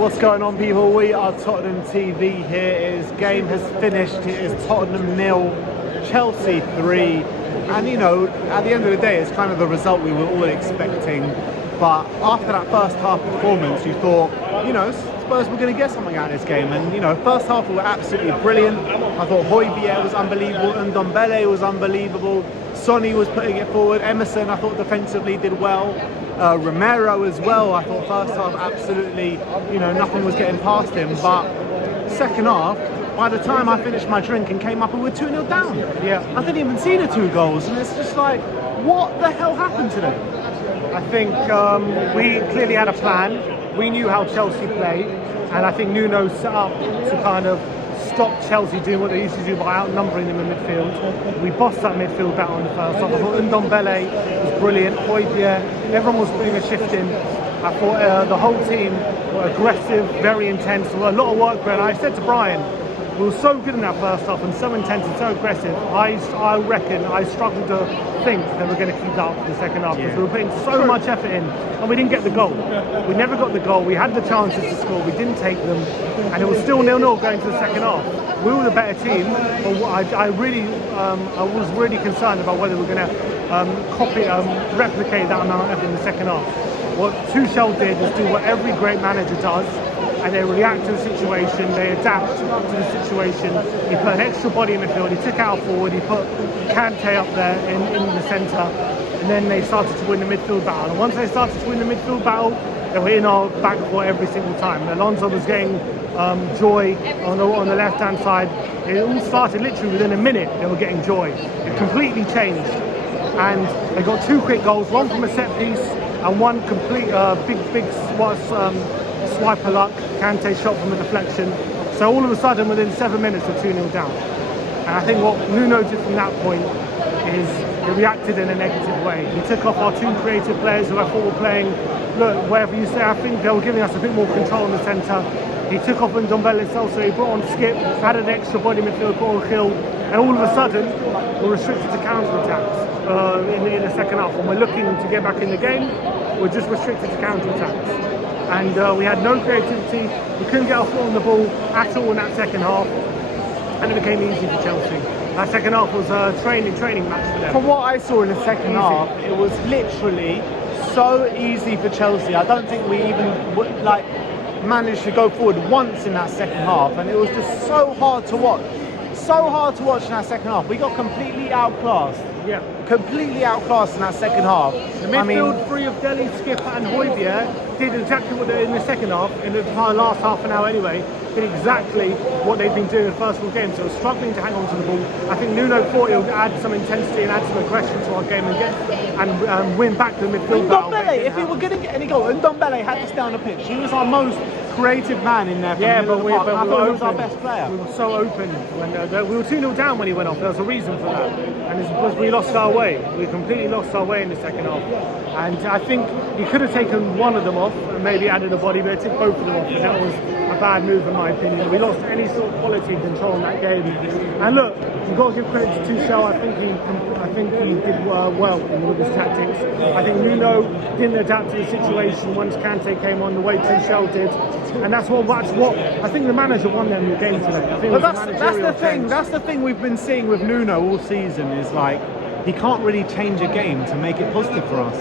What's going on, people? We are Tottenham TV here. Game has finished. It is Tottenham 0, Chelsea 3. And you know, at the end of the day, it's kind of the result we were all expecting. But after that first half performance, you thought, you know, Spurs were going to get something out of this game. And you know, first half we were absolutely brilliant. I thought Højbjerg was unbelievable, and Ndombele was unbelievable. Sonny was putting it forward. Emerson, I thought defensively did well. Romero as well. I thought first half absolutely, you know, nothing was getting past him. But second half, by the time I finished my drink and came up, we were 2-0 down. Yeah, I didn't even see the 2 goals, and it's just like, what the hell happened to them? I think we clearly had a plan. We knew how Chelsea played, and I think Nuno set up to kind of stop Chelsea doing what they used to do by outnumbering them in midfield. We bossed that midfield battle in the first half. I thought Ndombele was brilliant. Højbjerg, everyone was putting a shift in. I thought the whole team were aggressive, very intense, a lot of work going. I said to Brian, we were so good in that first half and so intense and so aggressive. I reckon I struggled to think that we're going to keep that up for the second half because we were putting so much effort in and we didn't get the goal. We never got the goal. We had the chances to score. We didn't take them, and it was still 0-0 going to the second half. We were the better team, but I was really concerned about whether we were going to replicate that amount of effort in the second half. What Tuchel did is do what every great manager does, and they react to the situation, they adapt to the situation. He put an extra body in midfield, he took out forward, he put Kante up there in the centre, and then they started to win the midfield battle. And once they started to win the midfield battle, they were in our back four every single time. Alonso was getting joy on the left-hand side. It all started literally within a minute, they were getting joy. It completely changed. And they got 2 quick goals, one from a set piece and one complete big swipe of luck. Kante shot from a deflection. So all of a sudden, within 7 minutes, we're 2-0 down. And I think what Nuno did from that point is he reacted in a negative way. He took off our 2 creative players who I thought were playing, look, wherever you say, I think they were giving us a bit more control in the centre. He took off Ndombele himself, so he brought on Skip, had an extra body midfield, brought on Hill, and all of a sudden, we're restricted to counter-attacks in the second half. When we're looking to get back in the game, we're just restricted to counter-attacks. And we had no creativity. We couldn't get our foot on the ball at all in that second half, and it became easy for Chelsea. That second half was a training match for them. From what I saw in the second half, it was literally so easy for Chelsea. I don't think we even managed to go forward once in that second half, and it was just so hard to watch. So hard to watch in that second half. We got completely outclassed. Yeah. Completely outclassed in that second half. The midfield three of Dele, Skip and Højbjerg did exactly what they did in the second half, in the last half an hour anyway, did exactly what they've been doing in the first 4 games. So struggling to hang on to the ball. I think Nuno thought it would add some intensity and add some aggression to our game and win back the midfield battle. Ndombele, if we were going to get any goal, Ndombele had to stay on the pitch. He was our most creative man in there. Yeah, but we were he was our best player. We were so open when we were 2-0 down when he went off. There was a reason for that, and it's because we lost our way. We completely lost our way in the second half, and I think he could have taken one of them off and maybe added a body, but he took both of them off, and that was a bad move in my opinion. We lost any sort of quality and control in that game. And look, you've got to give credit to Tuchel. I think he did well with his tactics. I think Nuno didn't adapt to the situation once Kante came on the way Tuchel did, and that's what I think the manager won them the game today. I think but that's the thing. That's the thing we've been seeing with Nuno all season is like he can't really change a game to make it positive for us.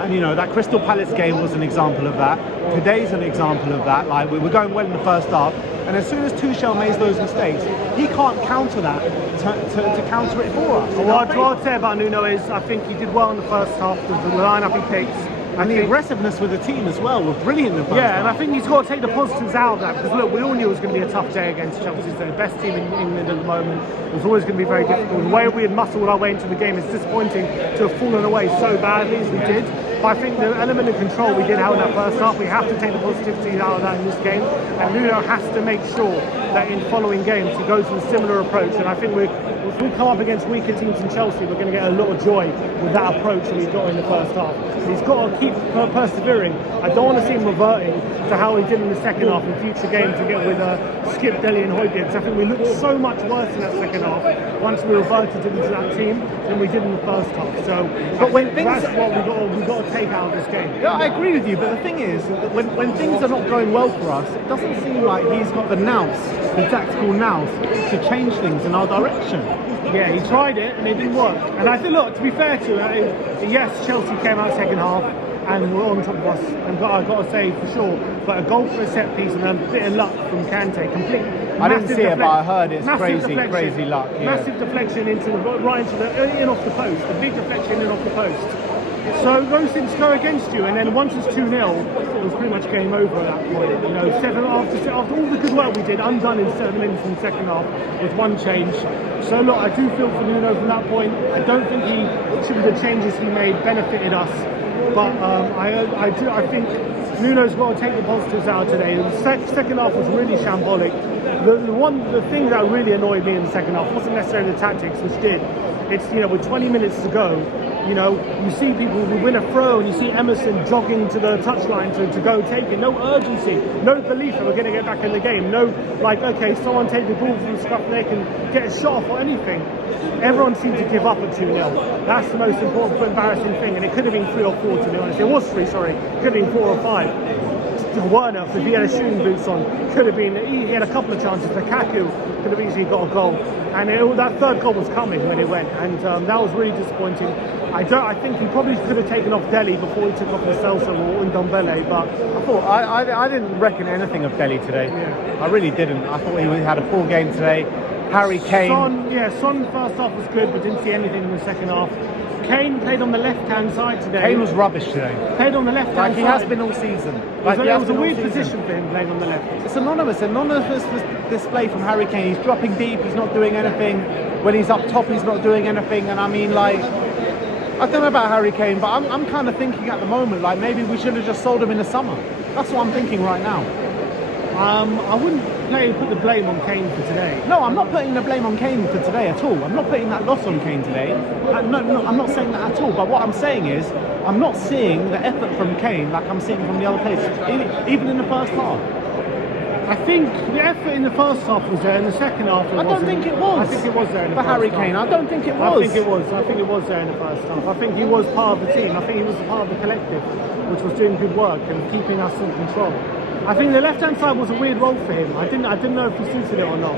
And you know, that Crystal Palace game was an example of that. Today's an example of that. Like, we were going well in the first half, and as soon as Tuchel makes those mistakes, he can't counter that to counter it for us. What I'd say about Nuno is I think he did well in the first half with the lineup he picked. And the aggressiveness with the team as well was brilliant in the first half. And I think he's got to take the positives out of that, because look, we all knew it was going to be a tough day against Chelsea. It's the best team in England at the moment. It was always going to be very difficult. The way we had muscled our way into the game is disappointing to have fallen away so badly as we did. But I think the element of control we did have in that first half, we have to take the positivity out of that in this game. And Nuno has to make sure that in following games he goes with a similar approach. And I think we're if we come up against weaker teams in Chelsea, we're going to get a lot of joy with that approach that he's got in the first half. He's got to keep persevering. I don't want to see him reverting to how he did in the second half in future games again with Skip, Dele and Højbjerg. I think we looked so much worse in that second half once we reverted into that team than we did in the first half. So, but when things, that's what we've got to take out of this game. Yeah, I agree with you, but the thing is, that when things are not going well for us, it doesn't seem like he's got the nous, the tactical nous, to change things in our direction. Yeah, he tried it and it didn't work. And I think, look, to be fair to him, yes, Chelsea came out second half and were on top of us. And I've got to say for sure, but a goal for a set piece and a bit of luck from Kante, complete. I didn't see it, but I heard it's crazy luck. Yeah. Massive deflection right into in off the post, a big deflection in off the post. So those things go against you, and then once it's 2-0, it was pretty much game over at that point. You know, after all the good work we did, undone in 7 minutes in the second half with one change. So look, I do feel for Nuno from that point. I don't think the changes he made benefited us, but I think Nuno's got to take the positives out today. The second half was really shambolic. The thing that really annoyed me in the second half wasn't necessarily the tactics, which did. It's, you know, with 20 minutes to go, you know, you see people who win a throw and you see Emerson jogging to the touchline to go take it. No urgency, no belief that we're going to get back in the game. No, like, okay, someone take the ball from stuff and they can get a shot off or anything. Everyone seemed to give up at 2-0. That's the most important, embarrassing thing. And it could have been 3 or 4, to be honest. It was 3, sorry. It could have been 4 or 5. Werner, if he had a shooting boots on, could have been. He had a couple of chances. Lukaku could have easily got a goal, and that third goal was coming when it went, and that was really disappointing. I think he probably could have taken off Dele before he took off the Celso or Ndombele, but I didn't reckon anything of Dele today. Yeah. I really didn't. I thought he had a poor game today. Harry Kane. Son first half was good, but didn't see anything in the second half. Kane played on the left-hand side today. Kane was rubbish today. Played on the left-hand side. Like he has been all season. It was a weird position for him playing on the left. It's anonymous display from Harry Kane. He's dropping deep, he's not doing anything. When he's up top, he's not doing anything. And I mean, like, I don't know about Harry Kane, but I'm kind of thinking at the moment, like, maybe we should have just sold him in the summer. That's what I'm thinking right now. I wouldn't put the blame on Kane for today. No, I'm not putting the blame on Kane for today at all. I'm not putting that loss on Kane today. No, I'm not saying that at all. But what I'm saying is, I'm not seeing the effort from Kane like I'm seeing from the other players, even in the first half. I think the effort in the first half was there, in the second half it wasn't. I don't think it was. I think it was there in the for first half. Harry Kane, I don't think it was. I think it was there in the first half. I think he was part of the team. I think he was part of the collective, which was doing good work and keeping us in control. I think the left-hand side was a weird role for him. I didn't know if he suited it or not.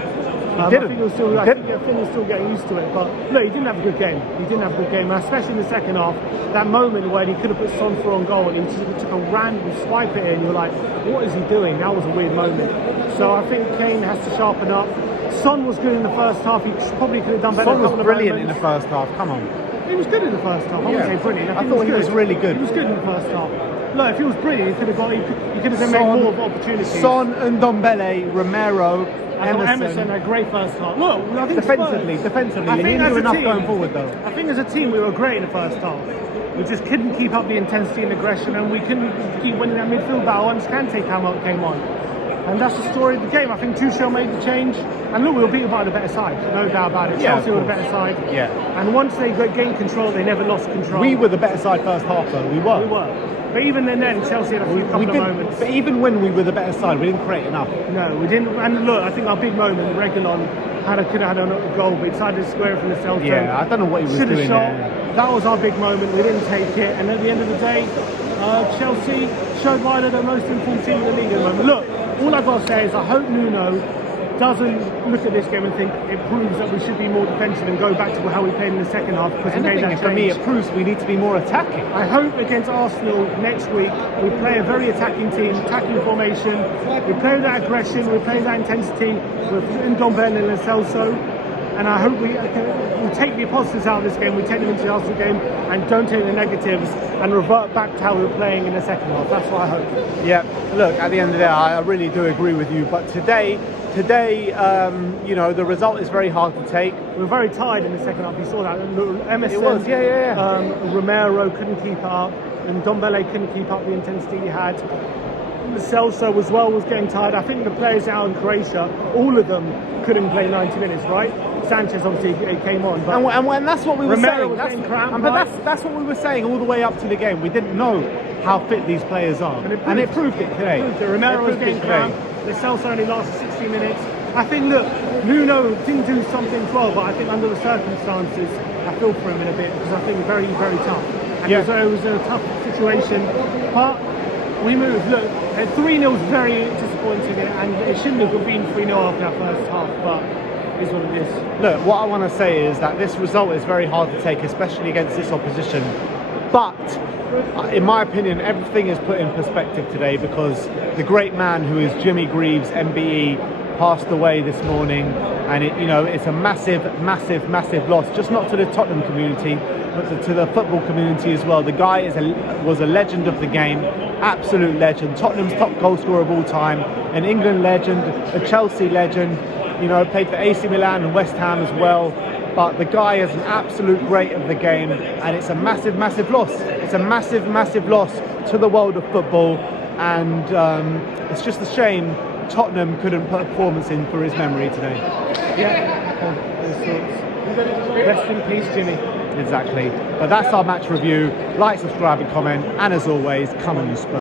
I think Finn was still getting used to it. But look, he didn't have a good game. And especially in the second half. That moment where he could have put Son for on goal and he just took a random swipe at it and you're like, what is he doing? That was a weird moment. So I think Kane has to sharpen up. Son was good in the first half. He probably could have done better. Son was brilliant in the first half. Come on. He was good in the first half. I wouldn't say brilliant. I thought he was really good. He was good in the first half. Look, if he was brilliant, he could have made more opportunities. Son, Ndombele, Romero, Emerson had a great first half. Look, I think defensively, he didn't do enough going forward though. I think as a team we were great in the first half. We just couldn't keep up the intensity and aggression, and we couldn't keep winning that midfield battle once Kante came on. And that's the story of the game. I think Tuchel made the change, and look, we were beaten by the better side, no doubt about it. Yeah, Chelsea were the better side. Yeah. And once they gained control, they never lost control. We were the better side first half though. We were. But even then, Chelsea had a few couple of moments. But even when we were the better side, we didn't create enough. No, we didn't. And look, I think our big moment, Reguilon could have had a goal, but he decided to square it from the Celso. Yeah, I don't know what he was doing shot. there. That was our big moment. We didn't take it. And at the end of the day, Chelsea showed why they're the most informed team in the league at the moment. Look, all I've got to say is I hope Nuno doesn't look at this game and think it proves that we should be more defensive and go back to how we played in the second half. Because for me, it proves we need to be more attacking. I hope against Arsenal next week we play a very attacking team, attacking formation. We play with that aggression, we play that intensity with Ndombele and Celso. And I hope we take the positives out of this game, we take them into the Arsenal game and don't take the negatives and revert back to how we were playing in the second half. That's what I hope. Yeah, look, at the end of the day, I really do agree with you. But today, you know, the result is very hard to take. We were very tired in the second half. You saw that. Emerson, it was, yeah. Romero couldn't keep up, and Ndombele couldn't keep up the intensity he had. Celso as well was getting tired. I think the players out in Croatia, all of them couldn't play 90 minutes, right? Sanchez obviously came on. But And that's what we were Romero saying. was getting cramped, But right? that's what we were saying all the way up to the game. We didn't know how fit these players are, and it proved it today. Romero was getting cramped. The Celso only lasted 60 minutes. I think, look, Nuno didn't do some things well, but I think under the circumstances, I feel for him in a bit because I think very, very tough. And Yeah. it was a tough situation, but we moved. Look, 3-0 is very disappointing, and it shouldn't have been 3-0 after our first half, but it is what it is. Look, what I want to say is that this result is very hard to take, especially against this opposition. But in my opinion, everything is put in perspective today because the great man who is Jimmy Greaves, MBE, passed away this morning, and it's a massive, massive, massive loss. Just not to the Tottenham community, but to the football community as well. The guy was a legend of the game, absolute legend. Tottenham's top goal scorer of all time, an England legend, a Chelsea legend. Played for AC Milan and West Ham as well. But the guy is an absolute great of the game, and it's a massive, massive loss. It's a massive, massive loss to the world of football, and it's just a shame Tottenham couldn't put a performance in for his memory today. Yeah, rest in peace, Jimmy. Exactly. But that's our match review. Like, subscribe and comment, and as always, come on you Spurs.